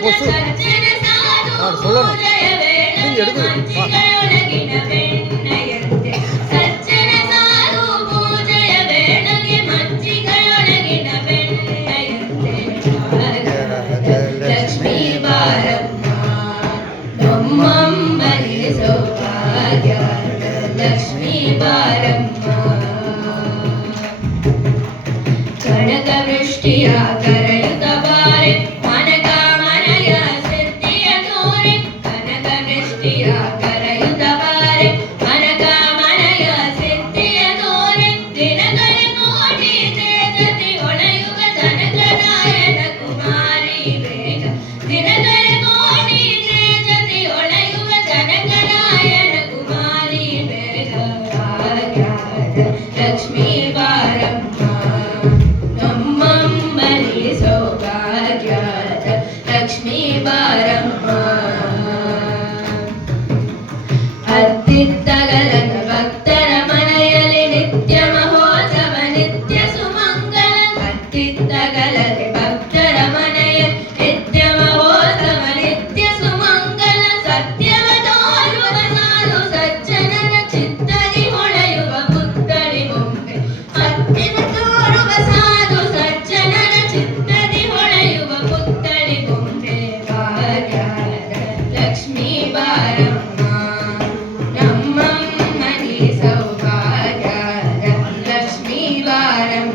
கொசு சொல்லணும் நீங்கள் எடுக்குது ಲಕ್ಷ್ಮೀ ಬಾರಮ್ಮ ಕನಕ ವೃಷ್ಟಿಯ ಕರೆಯುತ್ತ ಬಾರೆ ಮನಕ ಮನಯ ಸಿದ್ಧಿಯ ತೋರೆ ಕನಕ ವೃಷ್ಟಿಯ ಕರೆಯುತ್ತ ಬಾರೆ ಮನಕ ಮನಯ ಸಿದ್ಧಿಯ ತೋರೆ ದಿನಗಳ ಕೋಟಿ ತೇಜತಿ ಹೊಳೆಯುವ ಜನಕರಾಯಣ ಕುಮಾರಿ ಬೇಗ ದಿನಗಳ ಕೋಟಿ ತೇಜತಿ ಹೊಳೆಯುವ ಜನಕರಾಯಣ ಕುಮಾರಿ ಬೇಗ ಲಕ್ಷ್ಮೀ ಬಾರಮ್ಮ ನಮ್ಮಮ್ಮಲಿ ಸೌಭಾಗ್ಯದ ಲಕ್ಷ್ಮೀ ಬಾರಮ್ಮ ಅತ್ತಿತ್ತಗಲದ ಭಕ್ತರ ಮನೆಯಲ್ಲಿ ನಿತ್ಯ ಮಹೋತ್ಸವ ನಿತ್ಯ ಸುಮಂಗಲ ಅತ್ತಿತ್ತಗಲದೆ ಭಕ್ತರ ಮನೆಯಲ್ಲಿ ನಿತ್ಯ ಮಹೋತ್ಸವ ನಿತ್ಯ ಸುಮಂಗಲ ಸತ್ಯವ ತೋರುವ ಸಾಲು ಸಜ್ಜನರ ಚಿತ್ತದಿ ಹೊಳೆಯುವ ಪುತ್ತಳಿ ಬೊಂಬೆ ಸತ್ಯವ ತೋರುವ ಸಾಧು ಸಜ್ಜನರ ಚಿತ್ತದಿ ಹೊಳೆಯುವ ಪುತ್ತಳಿ ಬೊಂಬೆ ಭಾಗ್ಯದ ಲಕ್ಷ್ಮೀ ಬಾರಮ್ಮ ನಮ್ಮಮ್ಮನಿ ಸೌಭಾಗ್ಯದ ಲಕ್ಷ್ಮೀ ಬಾರಮ್ಮ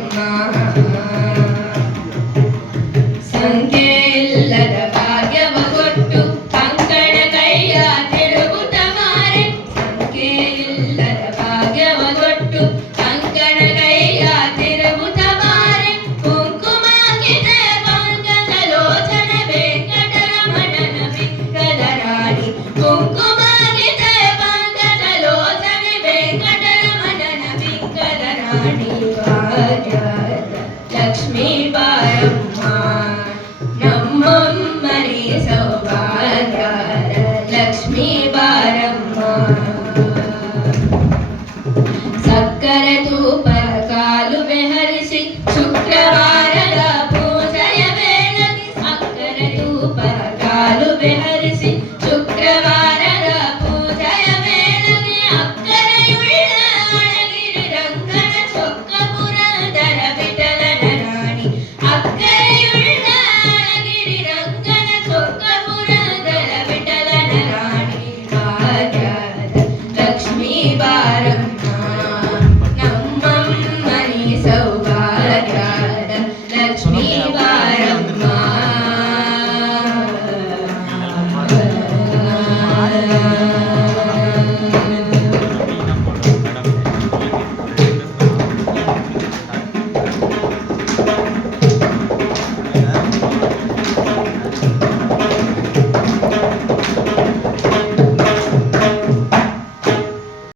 ಸಂಖ್ಯೆ ಇಲ್ಲದ ಭಾಗ್ಯವ ಕೊಟ್ಟು ಕಂಕಣ ಕೈಯ ತಿರುಗುತ್ತ ಮಾರೆ ಸಂಖ್ಯೆ ಇಲ್ಲದ ಭಾಗ್ಯವ ಕೊಟ್ಟು ಕಂಕಣ ಕೈಯ ತಿರುಗುತ್ತ ಮಾರೆ ಕುಂಕುಮಾಕಿದೆ ಪಂಕಜ ಲೋಚನ ವೆಂಕಟರಮಣನ ಬಿಕ್ಕದ ರಾಣಿ ಕುಂಕುಮಾಕಿದೆ ಪಂಕಜ ಲೋಚನ ವೆಂಕಟರಮಣನ ಬಿಕ್ಕದ ರಾಣಿ ಭಾಗ್ಯದ ಲಕ್ಷ್ಮೀ ಬಾರಮ್ಮ ನಮ್ಮಮ್ಮನಿ ಸೌಭಾಗ್ಯದ ಲಕ್ಷ್ಮೀ ಬಾರಮ್ಮ ಸಕ್ಕರೆ ತೂಪ